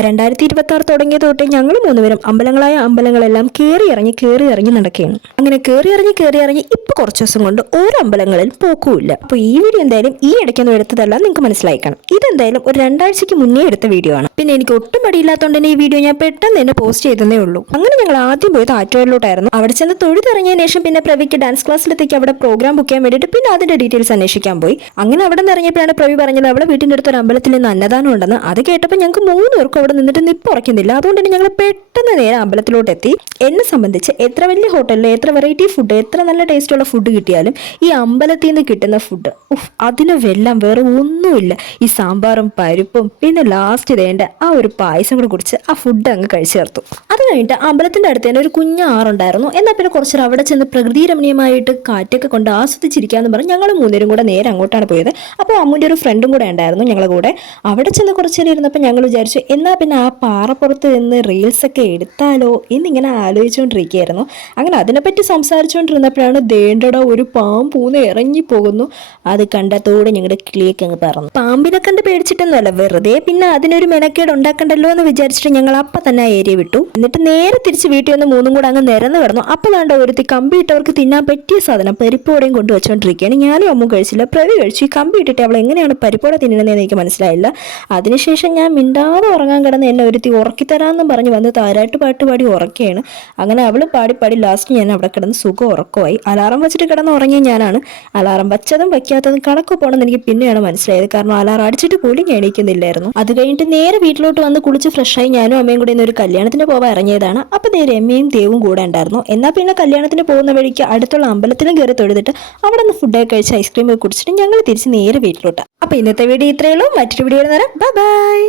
2026 തുടങ്ങിയ തൊട്ട് ഞങ്ങൾ മൂന്നുപേരും അമ്പലങ്ങളെല്ലാം കയറി ഇറങ്ങി നടക്കുകയാണ്. അങ്ങനെ കയറി ഇറങ്ങി ഇപ്പൊ കുറച്ച് ദിവസം കൊണ്ട് ഓരോ അമ്പലങ്ങളിൽ പോക്കുമില്ല. അപ്പോൾ ഈ വീഡിയോ എന്തായാലും ഈ ഇടയ്ക്കൊന്നും എടുത്തതല്ല, നിങ്ങൾക്ക് മനസ്സിലാക്കണം. ഇതെന്തായാലും ഒരു 2 ആഴ്ചയ്ക്ക് മുന്നേ എടുത്ത വീഡിയോ ആണ്. പിന്നെ എനിക്ക് ഒട്ടും മടിയില്ലാത്തതുകൊണ്ട് തന്നെ ഈ വീഡിയോ ഞാൻ പെട്ടെന്ന് തന്നെ പോസ്റ്റ് ചെയ്തേ ഉള്ളൂ. അങ്ങനെ ഞങ്ങൾ ആദ്യം പോയത് ആറ്റുകാലിലോട്ടായിരുന്നു. അവിടെ ചെന്ന് തൊഴുതിറങ്ങിയതിനു ശേഷം പിന്നെ പ്രവിക്ക് ഡാൻസ് ക്ലാസ്സിലെത്തേക്ക് അവിടെ പ്രോഗ്രാം ബുക്ക് ചെയ്യാൻ വേണ്ടിയിട്ട് പിന്നെ അതിന്റെ ഡീറ്റെയിൽസ് അന്വേഷിക്കാൻ പോയി. അങ്ങനെ അവിടെ നിന്ന് ഇറങ്ങിയപ്പോഴാണ് പ്രവി പറഞ്ഞത് അവിടെ വീട്ടിന്റെ അടുത്ത് ഒരു അമ്പലത്തിൽ നിന്ന് അന്നദാനം ഉണ്ടെന്ന്. അത് കേട്ടപ്പോൾ ഞങ്ങൾക്ക് 3 പേർക്കും അവിടെ നിന്നിട്ട് നിപ്പുറയ്ക്കുന്നില്ല. അതുകൊണ്ട് തന്നെ ഞങ്ങൾ പെട്ടെന്ന് നേരെ അമ്പലത്തിലോട്ട് എത്തി. എന്നെ സംബന്ധിച്ച് എത്ര വലിയ ഹോട്ടലിൽ എത്ര വെറൈറ്റി ഫുഡ്, എത്ര നല്ല ടേസ്റ്റുള്ള ഫുഡ് കിട്ടിയാലും ഈ അമ്പലത്തിൽ നിന്ന് കിട്ടുന്ന ഫുഡ് അതിന് വെല്ലം വേറെ ഒന്നുമില്ല. ഈ സാമ്പാറും പരിപ്പും പിന്നെ ലാസ്റ്റ് വേണ്ട ആ ഒരു പായസം കൂടെ കുടിച്ച് ആ ഫുഡ് അങ്ങ് കഴിച്ചു ചേർത്തു. അത് കഴിഞ്ഞിട്ട് അമ്പലത്തിന്റെ അടുത്ത് തന്നെ ഒരു കുഞ്ഞ ആറുണ്ടായിരുന്നു. എന്നാൽ പിന്നെ കുറച്ച് അവിടെ ചെന്ന് പ്രകൃതി രമണീയമായിട്ട് കാറ്റൊക്കെ കൊണ്ട് ആസ്വദിച്ചിരിക്കാന്ന് പറഞ്ഞ് ഞങ്ങൾ 3 പേരും കൂടെ നേരെ അങ്ങോട്ടാണ് പോയത്. അപ്പോൾ അമ്മുൻ്റെ ഒരു ഫ്രണ്ടും കൂടെ ഉണ്ടായിരുന്നു ഞങ്ങളുടെ കൂടെ. അവിടെ ചെന്ന് കുറച്ച് നേരം ഇരുന്നപ്പോൾ ഞങ്ങൾ വിചാരിച്ചു എന്നാൽ പിന്നെ ആ പാറപ്പുറത്ത് നിന്ന് റീൽസൊക്കെ എടുത്താലോ എന്നിങ്ങനെ ആലോചിച്ചുകൊണ്ടിരിക്കുകയായിരുന്നു. അങ്ങനെ അതിനെപ്പറ്റി സംസാരിച്ചുകൊണ്ടിരുന്നപ്പോഴാണ് ദേണ്ടട ഒരു പാമ്പൂന്ന് ഇറങ്ങി പോകുന്നു. അത് കണ്ടത്തോടെ ഞങ്ങളുടെ കിളിയൊക്കെ അങ്ങ് പറന്നു. പാമ്പിനെ കണ്ട് പേടിച്ചിട്ടൊന്നുമല്ല, വെറുതെ പിന്നെ അതിനൊരു മെനക്കേട് ഉണ്ടാക്കണ്ടല്ലോ എന്ന് വിചാരിച്ചിട്ട് ഞങ്ങൾ അപ്പം തന്നെ ആ ഏരിയ വിട്ടു. എന്നിട്ട് നേരെ തിരിച്ച് വീട്ടിൽ വന്ന് 3 കൂടെ അങ്ങ് നിരന്ന് കിടന്നു. അപ്പോൾ വേണ്ട ഒരുത്തി കമ്പി ഇട്ടവർക്ക് തിന്നാൻ പറ്റിയ സാധനം പരിപ്പോടെയും കൊണ്ട് വെച്ചുകൊണ്ടിരിക്കുകയാണ്. ഞാനും അമ്മ കഴിച്ചില്ല, പ്രവി കഴിച്ചു. ഈ കമ്പി ഇട്ടിട്ട് അവൾ എങ്ങനെയാണ് പരിപ്പോടെ തിന്നണമെന്ന് എനിക്ക് മനസ്സിലായില്ല. അതിനുശേഷം ഞാൻ മിണ്ടാതെ ഉറങ്ങാൻ കിടന്ന് എന്നെ ഒരുത്തി ഉറക്കിത്തരാമെന്നും പറഞ്ഞ് വന്ന് താരാട്ട് പാട്ട് പാടി ഉറക്കുകയാണ്. അങ്ങനെ അവൾ പാടി ലാസ്റ്റ് ഞാൻ അവിടെ കിടന്ന് സുഖം ഉറക്കമായി. അലാറം വെച്ചിട്ട് കിടന്ന് ഉറങ്ങിയ ഞാനാണ്. അലാറം വെച്ചതും വയ്ക്കാത്തതും കണക്ക് പോകണമെന്ന് എനിക്ക് പിന്നെയാണ് മനസ്സിലായത്. കാരണം അലാറം അടിച്ചിട്ട് പോലും ഞാൻ എണീക്കുന്നില്ലായിരുന്നു. അത് കഴിഞ്ഞിട്ട് നേരെ വീട്ടിലോട്ട് വന്ന് കുളിച്ച് ഫ്രഷായി ഞാനും അമ്മയും കൂടി ഒരു കല്യാണത്തിന് പോകാൻ ഇറങ്ങിയതാണ്. അപ്പോൾ നേരെ രമ്യയും ദേവും കൂടെ ഉണ്ടായിരുന്നു. എന്നാൽ പിന്നെ കല്യാണത്തിന് പോകുന്ന വഴിക്ക് അടുത്തുള്ള അമ്പലത്തിലും കയറി തൊഴുതിട്ട് അവിടെ നിന്ന് ഫുഡൊക്കെ കഴിച്ച് ഐസ്ക്രീം ഒക്കെ കുടിച്ചിട്ട് ഞങ്ങൾ തിരിച്ച് നേരെ വീട്ടിലോട്ട്. അപ്പോൾ ഇന്നത്തെ വീഡിയോ ഇത്രയേ ഉള്ളൂ. മറ്റൊരു വീഡിയോ വരാം. ബൈ.